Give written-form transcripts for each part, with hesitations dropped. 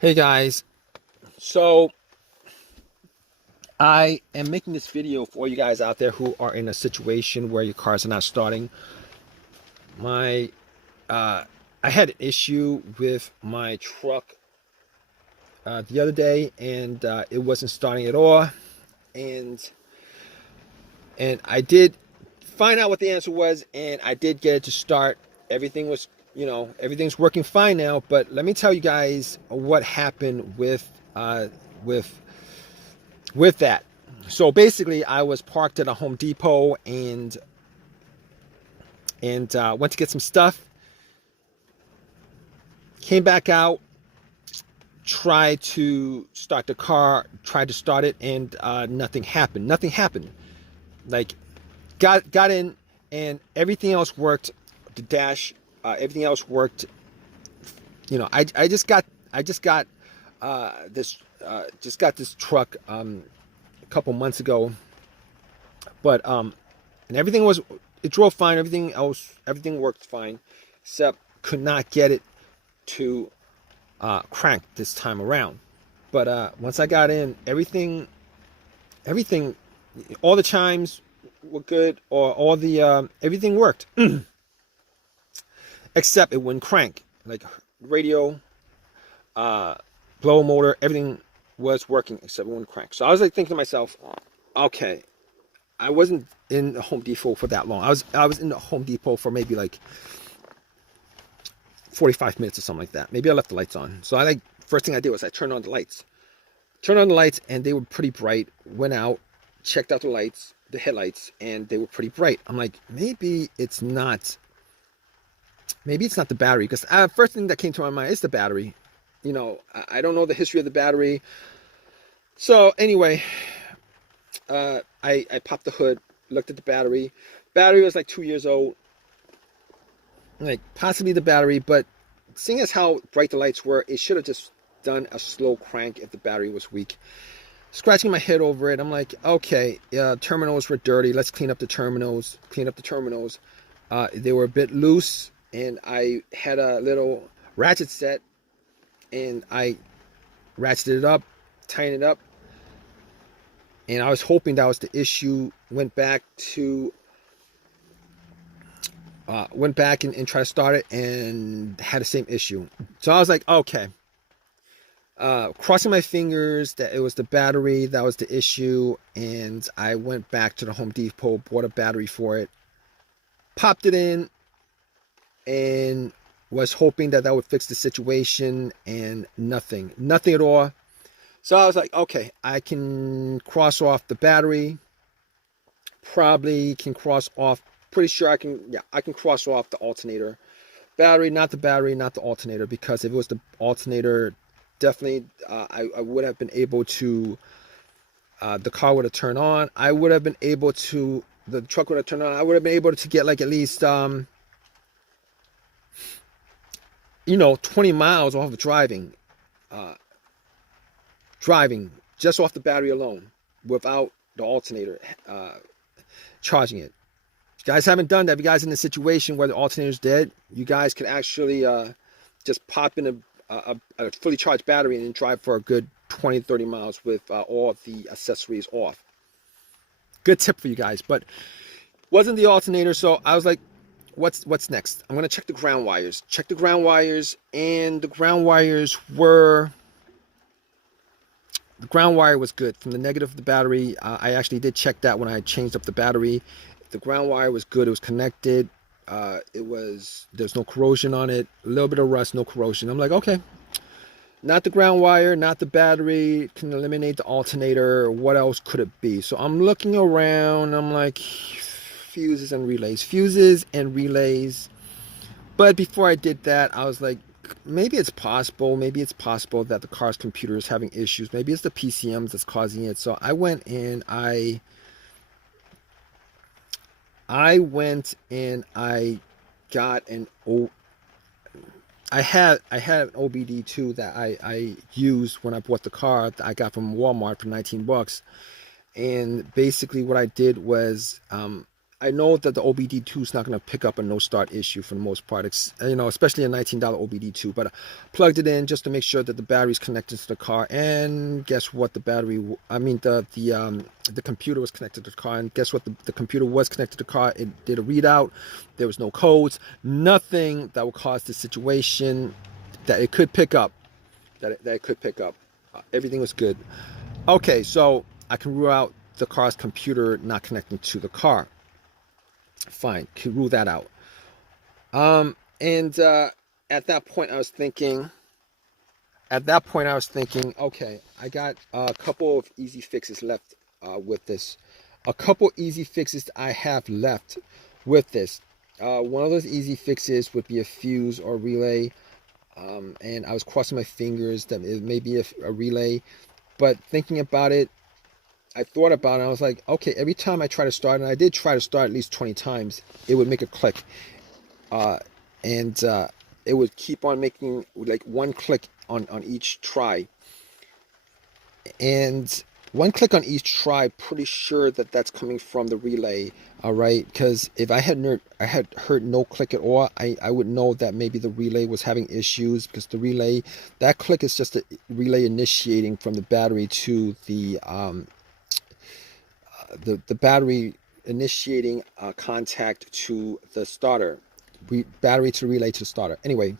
Hey guys, so I am making this video for you guys out there who are in a situation where your cars are not starting. My I had an issue with my truck the other day, and it wasn't starting at all. And I did find out what the answer was, and I did get it to start. Everything was, everything's working fine now. But let me tell you guys what happened with with that. So basically, I was parked at a Home Depot and went to get some stuff. Came back out, tried to start the car, tried to start it, and nothing happened. Nothing happened. Like got in, and everything else worked. The dash, everything else worked. I just got this truck a couple months ago, but and it drove fine. Everything worked fine, except could not get it to crank this time around. But once I got in, everything, all the chimes were good, or all the everything worked, except it wouldn't crank. Like radio, uh, blower motor, everything was working except it wouldn't crank. So I was like thinking to myself, okay, I wasn't in the Home Depot for that long. I was in the Home Depot for maybe like 45 minutes or something like that. Maybe I left the lights on. So first thing I did was I turned on the lights. Turned on the lights, and they were pretty bright. Went out, checked out the headlights, and they were pretty bright. I'm like, maybe it's not the battery, because first thing that came to my mind is the battery. I don't know the history of the battery. So anyway, I popped the hood, looked at the battery. Battery was like 2 years old. Like possibly the battery, but seeing as how bright the lights were, it should have just done a slow crank if the battery was weak. Scratching my head over it, I'm like, okay, terminals were dirty. Let's clean up the terminals. They were a bit loose, and I had a little ratchet set, and I ratcheted it up, tightened it up, and I was hoping that was the issue. Went back and tried to start it, and had the same issue. So I was like, okay. Crossing my fingers that it was the battery that was the issue, and I went back to the Home Depot, bought a battery for it, popped it in, and was hoping that would fix the situation, and nothing at all. So I was like, okay, I can cross off the battery, probably can cross off, pretty sure I can cross off the alternator. Battery, not the alternator, because if it was the alternator, definitely I would have been able to, the car would have turned on. The truck would have turned on. I would have been able to get like at least 20 miles off of driving just off the battery alone, without the alternator charging it. If you guys haven't done that, if you guys in a situation where the alternator's dead, you guys can actually just pop in a fully charged battery and then drive for a good 20-30 miles with all the accessories off. Good tip for you guys. But wasn't the alternator, so I was like, what's next? I'm gonna check the ground wires. And the ground wire was good. From the negative of the battery, I actually did check that when I changed up the battery. The ground wire was good. It was connected. There's no corrosion on it. A little bit of rust, no corrosion. I'm like, okay, not the ground wire, not the battery. Can eliminate the alternator. What else could it be? So I'm looking around. I'm like, fuses and relays. But before I did that, I was like, maybe it's possible that the car's computer is having issues. Maybe it's the PCMs that's causing it. So I went and I got I had an OBD2 that I used when I bought the car that I got from Walmart for $19. And basically what I did was I know that the OBD2 is not going to pick up a no start issue for the most part. It's, especially a $19 OBD2. But I plugged it in just to make sure that the battery's connected to the car. And guess what? The computer was connected to the car. And guess what? The computer was connected to the car. It did a readout. There was no codes, nothing that would cause the situation that it could pick up. That it could pick up. Everything was good. Okay, so I can rule out the car's computer not connecting to the car. Fine, can rule that out. And at that point I was thinking, okay, I got a couple of easy fixes left with this. A couple easy fixes I have left with this. One of those easy fixes would be a fuse or relay. And I was crossing my fingers that it may be a relay. But thinking about it, I thought about it. I was like, okay, every time I try to start, and I did try to start at least 20 times, it would make a click. And it would keep on making like one click on each try. And one click on each try, pretty sure that that's coming from the relay. All right, because if I had heard no click at all, I would know that maybe the relay was having issues, because the relay, that click is just a relay initiating from the battery to the battery initiating contact to the starter, battery to relay to the starter. Anyway,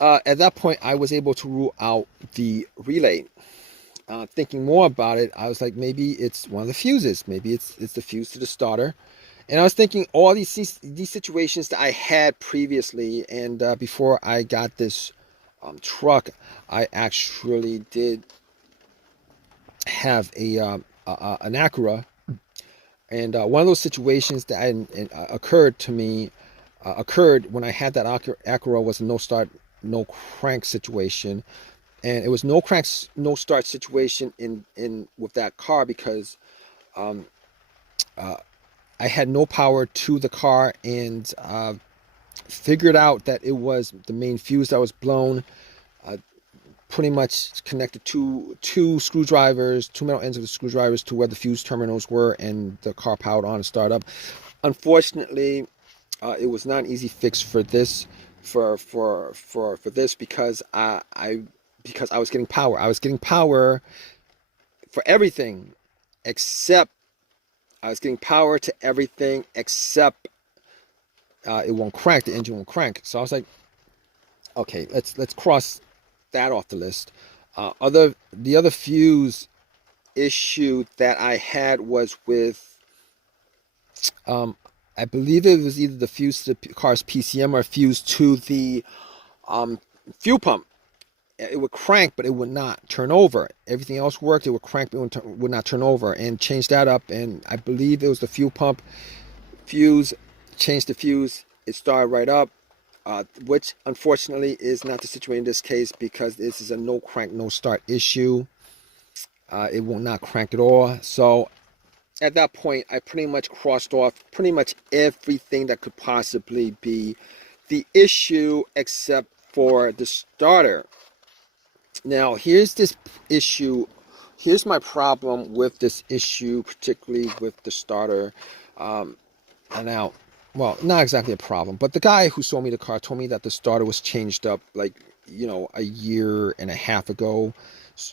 at that point I was able to rule out the relay. Thinking more about it, I was like, maybe it's one of the fuses. Maybe it's the fuse to the starter. And I was thinking all these situations that I had previously, and before I got this truck, I actually did have an Acura. And one of those situations that occurred when I had that Acura was a no start, no crank situation. And it was no crank, no start situation in with that car, because I had no power to the car, and figured out that it was the main fuse that was blown. Pretty much connected two screwdrivers, two metal ends of the screwdrivers to where the fuse terminals were, and the car powered on and started up. Unfortunately, it was not an easy fix for this, for this, because because I was getting power. I was getting power for everything except it won't crank. The engine won't crank. So I was like, okay, let's cross that off the list. The other fuse issue that I had was with, I believe it was either the fuse to the car's PCM or fuse to the fuel pump. It would crank, but it would not turn over. Everything else worked. It would crank, but it would not turn over. And changed that up, and I believe it was the fuel pump fuse. Changed the fuse. It started right up, which unfortunately is not the situation in this case, because this is a no crank, no start issue. It will not crank at all. So at that point, I pretty much crossed off pretty much everything that could possibly be the issue except for the starter. Now, here's this issue. Here's my problem with this issue, particularly with the starter. Now, well, not exactly a problem, but the guy who sold me the car told me that the starter was changed up like, a year and a half ago.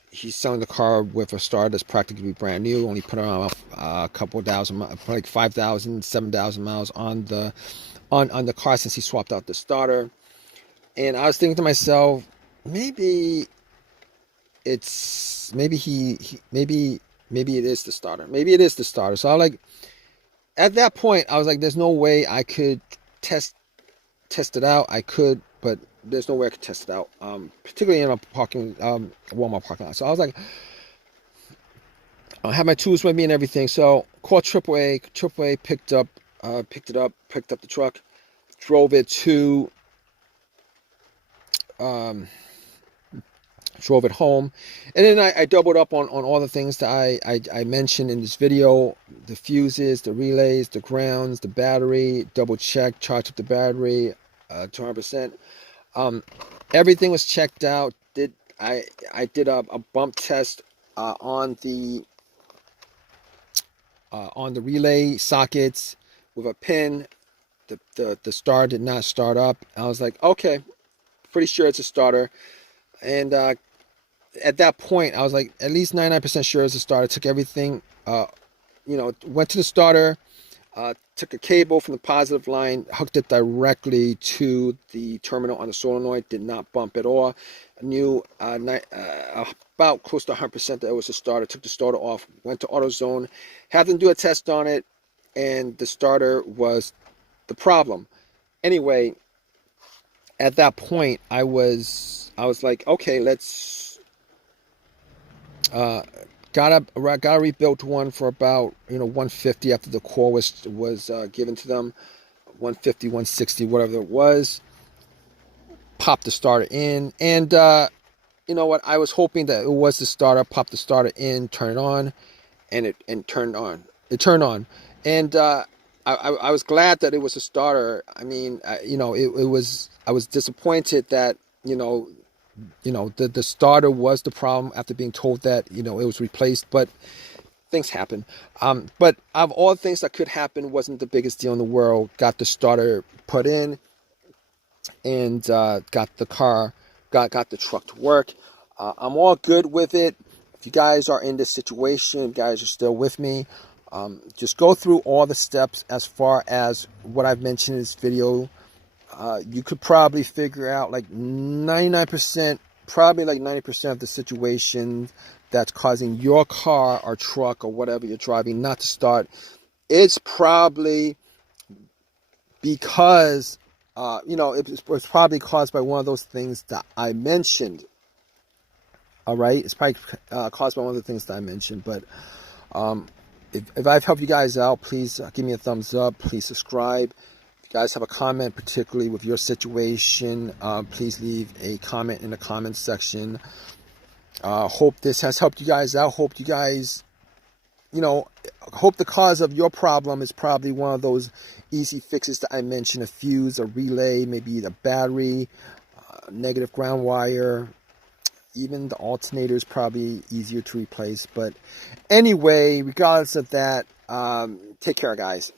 He's selling the car with a starter that's practically brand new. Only put on a couple thousand, like 5,000, 7,000 miles on the car since he swapped out the starter. And I was thinking to myself, maybe it is the starter. Maybe it is the starter. So I like, at that point, I was like, there's no way I could test it out. I could, but there's no way I could test it out. Particularly in a Walmart parking lot. So I was like, I have my tools with me and everything. So called AAA. AAA picked up the truck, drove it to, drove it home, and then I doubled up on all the things that I mentioned in this video: the fuses, the relays, the grounds, the battery. Double checked, charged up the battery 200%. Everything was checked out. I did a bump test on the on the relay sockets with a pin. The starter did not start up. I was like, okay, pretty sure it's a starter. And at that point, I was like, at least 99% sure it's a starter. Took everything, went to the starter, took a cable from the positive line, hooked it directly to the terminal on the solenoid, did not bump at all. I knew about close to 100% that it was a starter. Took the starter off, went to AutoZone, had them do a test on it, and the starter was the problem. Anyway, at that point, I was like, okay, let's got a rebuilt one for about 150 after the core was given to them, 150, 160, whatever it was. Popped the starter in, and you know what? I was hoping that it was the starter. Popped the starter in, turn it on, and it turned on. It turned on, and I was glad that it was a starter. I mean, it was. I was disappointed that the starter was the problem after being told that it was replaced, but things happen. But of all the things that could happen, wasn't the biggest deal in the world. Got the starter put in, and got the truck to work. I'm all good with it. If you guys are in this situation, if you guys are still with me, just go through all the steps as far as what I've mentioned in this video. You could probably figure out like 99%, probably like 90% of the situation that's causing your car or truck or whatever you're driving not to start. It's probably because, it was probably caused by one of those things that I mentioned. All right, it's probably caused by one of the things that I mentioned. But if I've helped you guys out, please give me a thumbs up. Please subscribe. If you guys have a comment, particularly with your situation, please leave a comment in the comment section. Hope this has helped you guys out. Hope you guys, hope the cause of your problem is probably one of those easy fixes that I mentioned: a fuse, a relay, maybe the battery, negative ground wire. Even the alternator is probably easier to replace. But anyway, regardless of that, take care, guys.